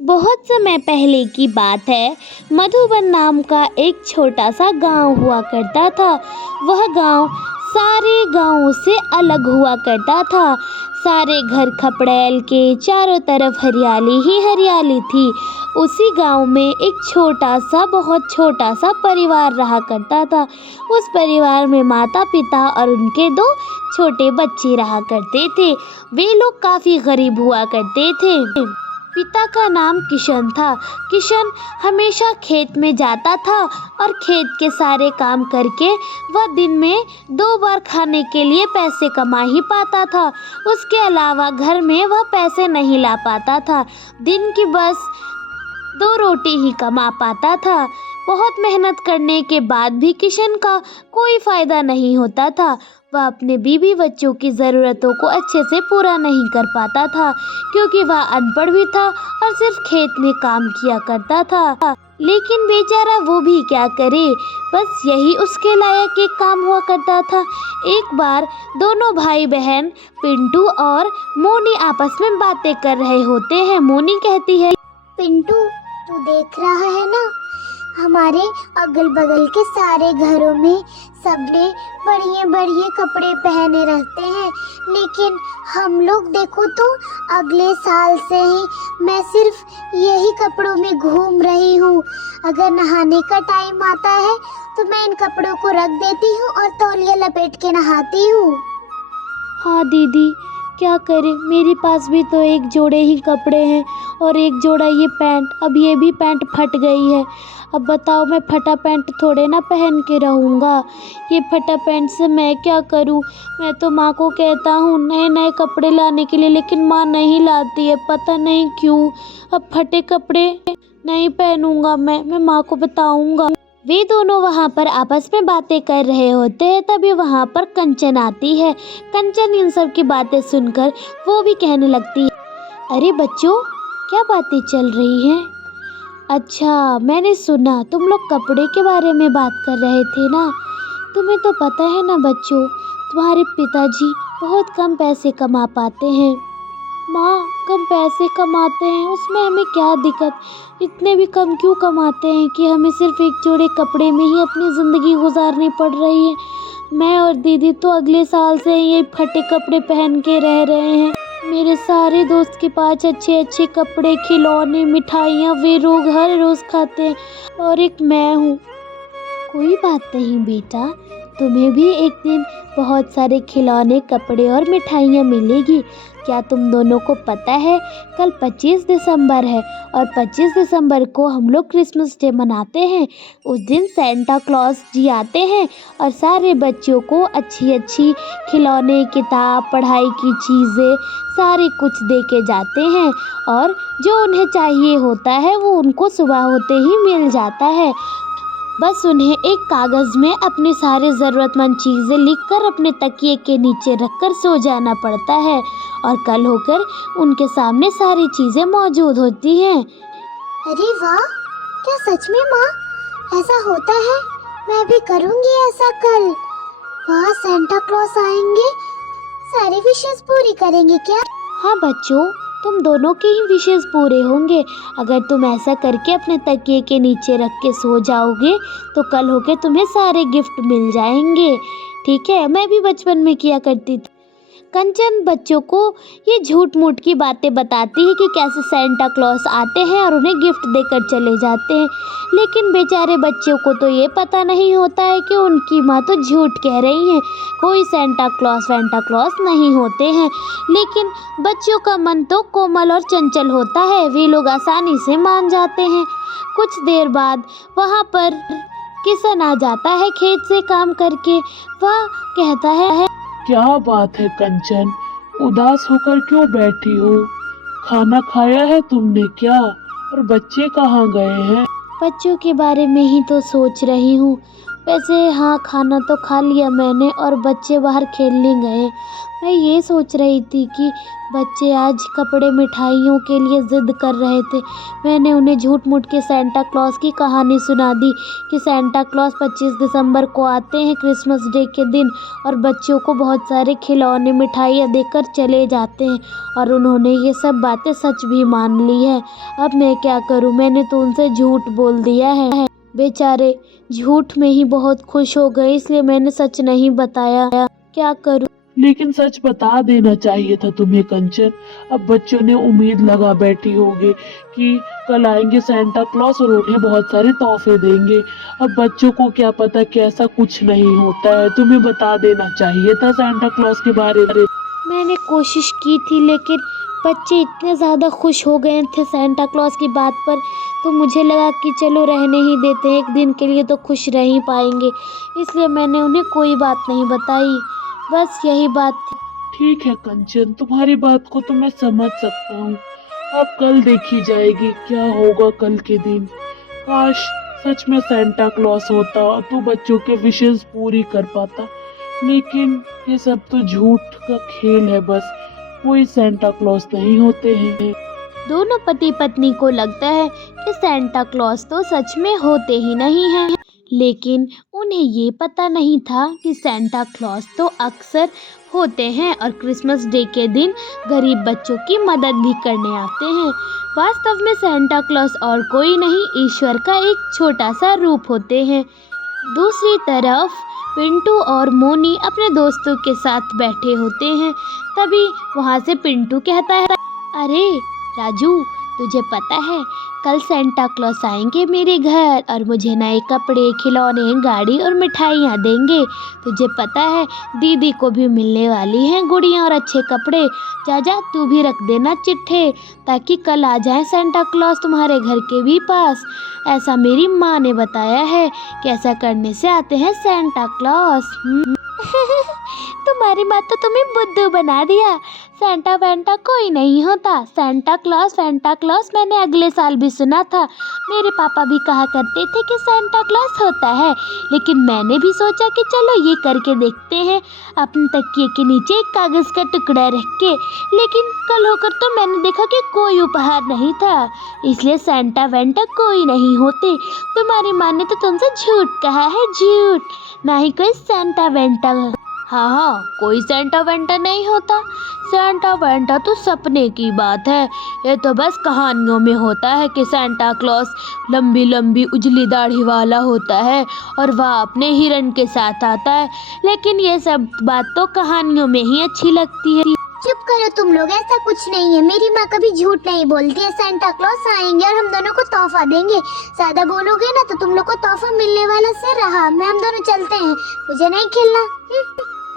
बहुत समय पहले की बात है। मधुबन नाम का एक छोटा सा गांव हुआ करता था। वह गांव सारे गांवों से अलग हुआ करता था। सारे घर खपड़ैल के, चारों तरफ हरियाली ही हरियाली थी। उसी गांव में एक छोटा सा, बहुत छोटा सा परिवार रहा करता था। उस परिवार में माता पिता और उनके दो छोटे बच्चे रहा करते थे। वे लोग काफ़ी गरीब हुआ करते थे। पिता का नाम किशन था। किशन हमेशा खेत में जाता था और खेत के सारे काम करके वह दिन में 2 बार खाने के लिए पैसे कमा ही पाता था। उसके अलावा घर में वह पैसे नहीं ला पाता था। दिन की बस 2 रोटी ही कमा पाता था। बहुत मेहनत करने के बाद भी किशन का कोई फायदा नहीं होता था। वह अपने बीवी बच्चों की ज़रूरतों को अच्छे से पूरा नहीं कर पाता था, क्योंकि वह अनपढ़ भी था और सिर्फ खेत में काम किया करता था। लेकिन बेचारा वो भी क्या करे, बस यही उसके लायक एक काम हुआ करता था। एक बार दोनों भाई बहन पिंटू और मोनी आपस में बातें कर रहे होते हैं। मोनी कहती है, पिंटू, तू देख रहा है ना, हमारे अगल बगल के सारे घरों में सबने बढ़िया बढ़िया कपड़े पहने रहते हैं, लेकिन हम लोग देखो तो अगले साल से ही मैं सिर्फ यही कपड़ों में घूम रही हूँ। अगर नहाने का टाइम आता है तो मैं इन कपड़ों को रख देती हूँ और तौलिया लपेट के नहाती हूँ। हाँ दीदी, क्या करें, मेरे पास भी तो एक जोड़े ही कपड़े हैं और एक जोड़ा ये पैंट। अब ये भी पैंट फट गई है। अब बताओ, मैं फटा पैंट थोड़े ना पहन के रहूँगा। ये फटा पैंट से मैं क्या करूँ। मैं तो माँ को कहता हूँ नए नए कपड़े लाने के लिए, लेकिन माँ नहीं लाती है, पता नहीं क्यों। अब फटे कपड़े नहीं पहनूँगा मैं माँ को बताऊँगा। वे दोनों वहाँ पर आपस में बातें कर रहे होते हैं। तभी वहाँ पर कंचन आती है। कंचन इन सब की बातें सुनकर वो भी कहने लगती है, अरे बच्चों, क्या बातें चल रही हैं? अच्छा, मैंने सुना तुम लोग कपड़े के बारे में बात कर रहे थे ना। तुम्हें तो पता है ना बच्चों, तुम्हारे पिताजी बहुत कम पैसे कमा पाते हैं। माँ, कम पैसे कमाते हैं उसमें हमें क्या दिक्कत। इतने भी कम क्यों कमाते हैं कि हमें सिर्फ एक जोड़े कपड़े में ही अपनी ज़िंदगी गुजारनी पड़ रही है। मैं और दीदी तो अगले साल से ये फटे कपड़े पहन के रह रहे हैं। मेरे सारे दोस्त के पास अच्छे अच्छे कपड़े, खिलौने, मिठाइयाँ वे लोग हर रोज़ खाते हैं, और एक मैं हूँ। कोई बात नहीं बेटा, तुम्हें भी एक दिन बहुत सारे खिलौने, कपड़े और मिठाइयाँ मिलेगी। क्या तुम दोनों को पता है कल 25 दिसंबर है और 25 दिसंबर को हम लोग क्रिसमस डे मनाते हैं। उस दिन सेंटा क्लॉज जी आते हैं और सारे बच्चों को अच्छी अच्छी खिलौने, किताब, पढ़ाई की चीज़ें सारे कुछ दे के जाते हैं, और जो उन्हें चाहिए होता है वो उनको सुबह होते ही मिल जाता है। बस उन्हें एक कागज़ में अपनी सारी ज़रूरतमंद चीज़ें लिखकर अपने तकिए के नीचे रखकर सो जाना पड़ता है, और कल होकर उनके सामने सारी चीज़ें मौजूद होती हैं। अरे वाह, क्या सच में माँ ऐसा होता है? मैं भी करूँगी ऐसा कल। वाह, सेंटा क्लॉज आएंगे, सारी विशेष पूरी करेंगे क्या? हाँ बच्चों, तुम दोनों के ही विशेष पूरे होंगे। अगर तुम ऐसा करके अपने तकिए के नीचे रख के सो जाओगे तो कल होके तुम्हें सारे गिफ्ट मिल जाएंगे। ठीक है, मैं भी बचपन में किया करती थी। कंचन बच्चों को ये झूठ मूठ की बातें बताती है कि कैसे सेंटा क्लॉज आते हैं और उन्हें गिफ्ट देकर चले जाते हैं, लेकिन बेचारे बच्चों को तो ये पता नहीं होता है कि उनकी माँ तो झूठ कह रही है। कोई सेंटा क्लॉज नहीं होते हैं। लेकिन बच्चों का मन तो कोमल और चंचल होता है, वे लोग आसानी से मान जाते हैं। कुछ देर बाद वहाँ पर किशन आ जाता है खेत से काम करके। वह कहता है, क्या बात है कंचन, उदास होकर क्यों बैठी हो? खाना खाया है तुमने क्या? और बच्चे कहाँ गए हैं? बच्चों के बारे में ही तो सोच रही हूँ। वैसे हाँ, खाना तो खा लिया मैंने और बच्चे बाहर खेलने गए। मैं ये सोच रही थी कि बच्चे आज कपड़े मिठाइयों के लिए ज़िद कर रहे थे। मैंने उन्हें झूठ मूठ के सेंटा क्लॉस की कहानी सुना दी कि सेंटा क्लॉस 25 दिसंबर को आते हैं क्रिसमस डे के दिन और बच्चों को बहुत सारे खिलौने मिठाइयाँ देकर चले जाते हैं, और उन्होंने ये सब बातें सच भी मान ली है। अब मैं क्या करूँ, मैंने तो उनसे झूठ बोल दिया है। बेचारे झूठ में ही बहुत खुश हो गए, इसलिए मैंने सच नहीं बताया। क्या करूँ? लेकिन सच बता देना चाहिए था तुम्हें कंचन। अब बच्चों ने उम्मीद लगा बैठी होगी कि कल आएंगे सेंटा क्लॉस और उन्हें बहुत सारे तोहफे देंगे। अब बच्चों को क्या पता कि ऐसा कुछ नहीं होता है। तुम्हें बता देना चाहिए था सेंटा क्लॉस के बारे में। मैंने कोशिश की थी, लेकिन बच्चे इतने ज़्यादा खुश हो गए थे सेंटा क्लॉस की बात पर, तो मुझे लगा कि चलो रहने ही देते हैं, एक दिन के लिए तो खुश रह ही पाएंगे, इसलिए मैंने उन्हें कोई बात नहीं बताई। बस यही बात थी। ठीक है कंचन, तुम्हारी बात को तो मैं समझ सकता हूँ। अब कल देखी जाएगी क्या होगा कल के दिन। काश सच में सेंटा क्लॉस होता और तो बच्चों के विशेष पूरी कर पाता, लेकिन ये सब तो झूठ का खेल है। बस कोई सेंटा क्लॉस नहीं होते हैं। दोनों पति पत्नी को लगता है कि सेंटा क्लॉस तो सच में होते ही नहीं हैं, लेकिन उन्हें ये पता नहीं था कि सेंटा क्लॉस तो अक्सर होते हैं और क्रिसमस डे के दिन गरीब बच्चों की मदद भी करने आते हैं। वास्तव में सेंटा क्लॉस और कोई नहीं, ईश्वर का एक छोटा सा रूप होते हैं। दूसरी तरफ पिंटू और मोनी अपने दोस्तों के साथ बैठे होते हैं। तभी वहाँ से पिंटू कहता है, अरे राजू, तुझे पता है कल सेंटा क्लॉस आएंगे मेरे घर और मुझे नए कपड़े, खिलौने, गाड़ी और मिठाइयाँ देंगे। तुझे पता है दीदी को भी मिलने वाली हैं गुड़ियाँ और अच्छे कपड़े। जा जा तू भी रख देना चिट्ठे, ताकि कल आ जाए सेंटा क्लॉस तुम्हारे घर के भी पास। ऐसा मेरी माँ ने बताया है कि ऐसा करने से आते हैं सेंटा क्लॉस। तुम्हारी माँ तो तुम्हें बुद्धू बना दिया। सेंटा वेंटा कोई नहीं होता। सेंटा क्लॉस मैंने अगले साल भी सुना था। मेरे पापा भी कहा करते थे कि सेंटा क्लॉस होता है, लेकिन मैंने भी सोचा कि चलो ये करके देखते हैं, अपने तकिए के नीचे एक कागज़ का टुकड़ा रख के। लेकिन कल होकर तो मैंने देखा कि कोई उपहार नहीं था, इसलिए सेंटा वेंटा कोई नहीं होते। तुम्हारी माँ ने तो तुमसे झूठ कहा है, झूठ, ना ही कोई सेंटा वेंटा। हाँ, कोई सेंटा वेंटा नहीं होता। सेंटा वेंटा तो सपने की बात है। ये तो बस कहानियों में होता है कि सेंटा क्लॉस लंबी लंबी उजली दाढ़ी वाला होता है और वह अपने हिरन के साथ आता है। लेकिन ये सब बात तो कहानियों में ही अच्छी लगती है। चुप करो तुम लोग, ऐसा कुछ नहीं है। मेरी माँ कभी झूठ नहीं बोलती है। सेंटा क्लॉस आएंगे और हम दोनों को तोहफा देंगे। ज्यादा बोलोगे ना तो तुम लोग को तोहफा मिलने वाला से रहा। मैं हम दोनों चलते हैं, मुझे नहीं खेलना।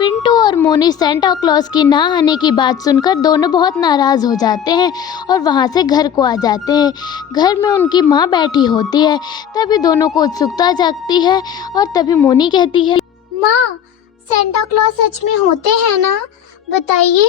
पिंटू और मोनी सेंटा क्लॉस की ना आने की बात सुनकर दोनों बहुत नाराज़ हो जाते हैं और वहाँ से घर को आ जाते हैं। घर में उनकी माँ बैठी होती है। तभी दोनों को उत्सुकता जागती है और तभी मोनी कहती है, माँ, सेंटा क्लॉस सच में होते हैं ना, बताइए।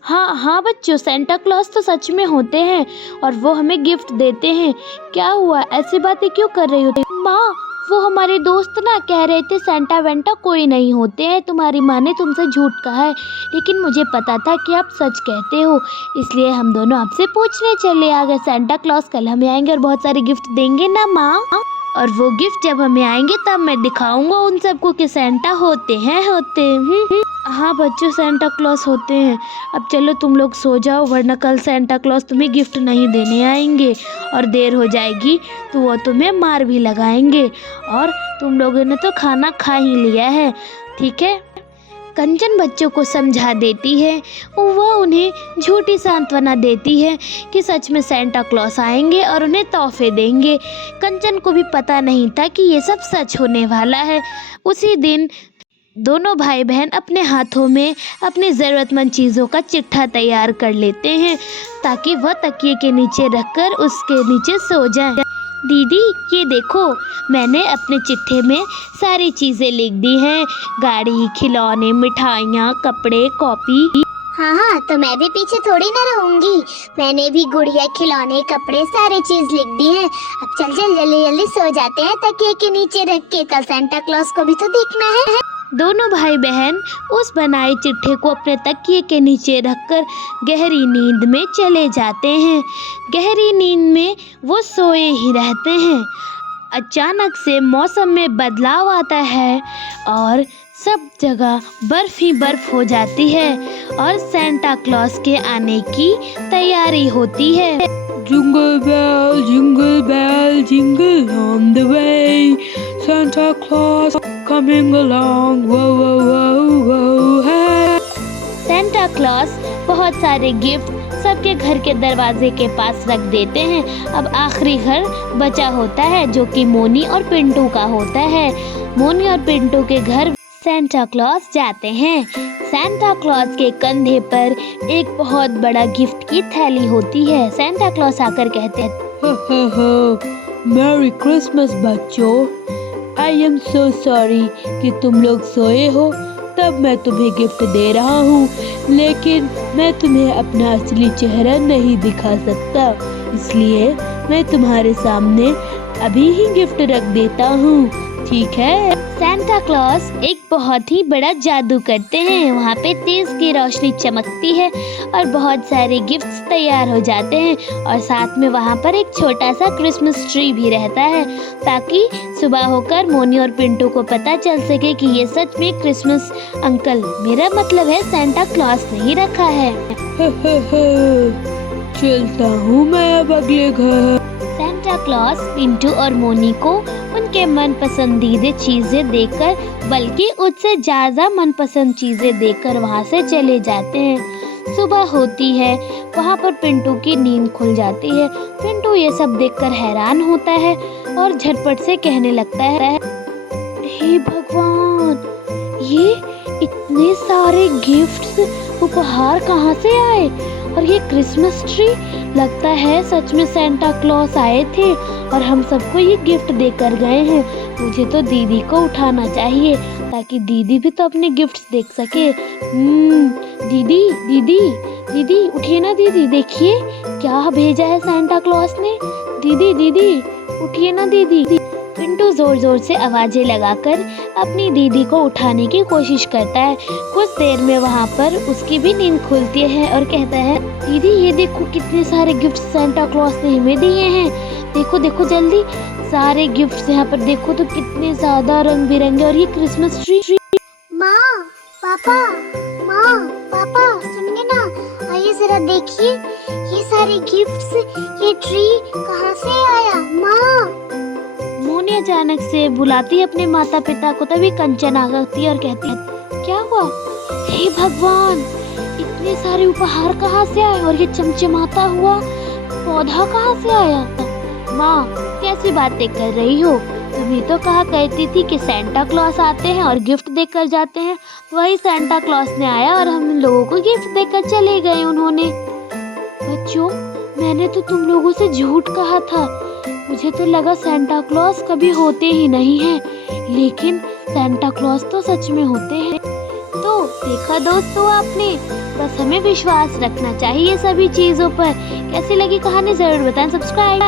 हाँ बच्चों, सेंटा क्लॉस तो सच में होते हैं और वो हमें गिफ्ट देते हैं। क्या हुआ, ऐसी बातें क्यों कर रही हो? माँ, वो हमारे दोस्त ना कह रहे थे सेंटा वेंटा कोई नहीं होते हैं, तुम्हारी माँ ने तुमसे झूठ कहा है। लेकिन मुझे पता था कि आप सच कहते हो, इसलिए हम दोनों आपसे पूछने चले आ गए। सेंटा क्लॉस कल हमें आएंगे और बहुत सारे गिफ्ट देंगे ना माँ? और वो गिफ्ट जब हमें आएंगे तब मैं दिखाऊंगा उन सबको कि सेंटा होते हैं। हाँ बच्चों, सेंटा क्लॉस होते हैं। अब चलो तुम लोग सो जाओ, वरना कल सेंटा क्लॉस तुम्हें गिफ्ट नहीं देने आएंगे और देर हो जाएगी तो वो तुम्हें मार भी लगाएंगे। और तुम लोगों ने तो खाना खा ही लिया है, ठीक है? कंचन बच्चों को समझा देती है। वह उन्हें झूठी सांत्वना देती है कि सच में सेंटा क्लॉस आएंगे और उन्हें तोहफे देंगे। कंचन को भी पता नहीं था कि ये सब सच होने वाला है। उसी दिन दोनों भाई बहन अपने हाथों में अपनी ज़रूरतमंद चीज़ों का चिट्ठा तैयार कर लेते हैं ताकि वह तकिए के नीचे रखकर उसके नीचे सो जाएं। दीदी, ये देखो, मैंने अपने चिट्ठे में सारी चीज़ें लिख दी हैं, गाड़ी, खिलौने, मिठाइयाँ, कपड़े, कॉपी। हाँ हाँ, तो मैं भी पीछे थोड़ी ना रहूंगी। मैंने भी गुड़िया, खिलौने, कपड़े सारे चीज लिख दी है। अब चल चल जल्दी जल्दी सो जाते हैं तकिए के नीचे रख के, कल सेंटा क्लॉज को भी तो देखना है। दोनों भाई बहन उस बनाई चिट्ठी को अपने तकिए के नीचे रखकर गहरी नींद में चले जाते हैं। गहरी नींद में वो सोए ही रहते हैं। अचानक से मौसम में बदलाव आता है और सब जगह बर्फ ही बर्फ हो जाती है और सेंटा क्लॉज के आने की तैयारी होती है। Jingle bell jingle on the way, Santa Claus coming along, वो है। सेंटा क्लॉज बहुत सारे गिफ्ट सबके घर के दरवाजे के पास रख देते हैं। अब आखिरी घर बचा होता है जो कि मोनी और पिंटू का होता है। मोनी और पिंटू के घर सेंटा क्लॉज जाते हैं। सेंटा क्लॉज के कंधे पर एक बहुत बड़ा गिफ्ट की थैली होती है। सेंटा क्लॉज आकर कहते हैं, मैरी क्रिसमस बच्चों। आई एम सो सॉरी कि तुम लोग सोए हो, तब मैं तुम्हें गिफ्ट दे रहा हूँ, लेकिन मैं तुम्हें अपना असली चेहरा नहीं दिखा सकता, इसलिए मैं तुम्हारे सामने अभी ही गिफ्ट रख देता हूँ, ठीक है। सेंटा क्लॉज एक बहुत ही बड़ा जादू करते हैं। वहाँ पे तेज की रोशनी चमकती है और बहुत सारे गिफ्ट्स तैयार हो जाते हैं और साथ में वहाँ पर एक छोटा सा क्रिसमस ट्री भी रहता है, ताकि सुबह होकर मोनी और पिंटू को पता चल सके कि ये सच में क्रिसमस अंकल, मेरा मतलब है सेंटा क्लॉज नहीं रखा है। चलता हूँ मैं अब अगले घर। सेंटा क्लॉज पिंटू और मोनी को उनके मन पसंदीदा चीजें देकर, बल्कि उससे ज्यादा मनपसंद चीजें देकर वहाँ से चले जाते हैं। सुबह होती है, वहाँ पर पिंटू की नींद खुल जाती है। पिंटू ये सब देखकर हैरान होता है और झटपट से कहने लगता है, हे भगवान, ये इतने सारे गिफ्ट्स, उपहार कहाँ से आए? और ये क्रिसमस ट्री, लगता है सच में सेंटा क्लॉज आए थे और हम सबको ये गिफ्ट देकर गए हैं। मुझे तो दीदी को उठाना चाहिए ताकि दीदी भी तो अपने गिफ्ट्स देख सके। दीदी दीदी दीदी उठिए ना दीदी, देखिए क्या भेजा है सेंटा क्लॉज ने। दीदी दीदी उठिए ना दीदी। पिंटू जोर जोर से आवाजें लगाकर अपनी दीदी को उठाने की कोशिश करता है। कुछ देर में वहाँ पर उसकी भी नींद खुलती है और कहता है, दीदी ये देखो कितने सारे गिफ्ट सेंटा क्लॉज ने हमें दिए हैं। देखो देखो जल्दी, सारे गिफ्ट्स यहाँ पर देखो तो कितने ज्यादा रंग बिरंगे, और ये क्रिसमस ट्री। माँ पापा सुनिए ना, आइए जरा देखिए ये सारे गिफ्ट्स, ये ट्री कहाँ से आया। माँ। मोनी अचानक से बुलाती है अपने माता पिता को, तभी कंचन आ जाती है और कहती है, क्या हुआ? हे भगवान, इतने सारे उपहार कहाँ से आए और ये चमचमाता हुआ पौधा कहाँ से आया? माँ कैसी बातें कर रही हो? तुम्ही तो कहा करती थी कि सेंटा क्लॉज आते हैं और गिफ्ट देकर जाते हैं। वही सेंटा क्लॉज ने आया और हम लोगों को गिफ्ट देकर चले गए उन्होंने। बच्चों, मैंने तो तुम लोगों से झूठ कहा था। मुझे तो लगा सेंटा क्लॉज कभी होते ही नहीं हैं, लेकिन सेंटा क्लॉज तो सच में होते हैं। तो देखा दोस्तों आपने, बस हमें विश्वास रखना चाहिए सभी चीजों पर। कैसी लगी कहानी जरूर बताएं। सब्सक्राइब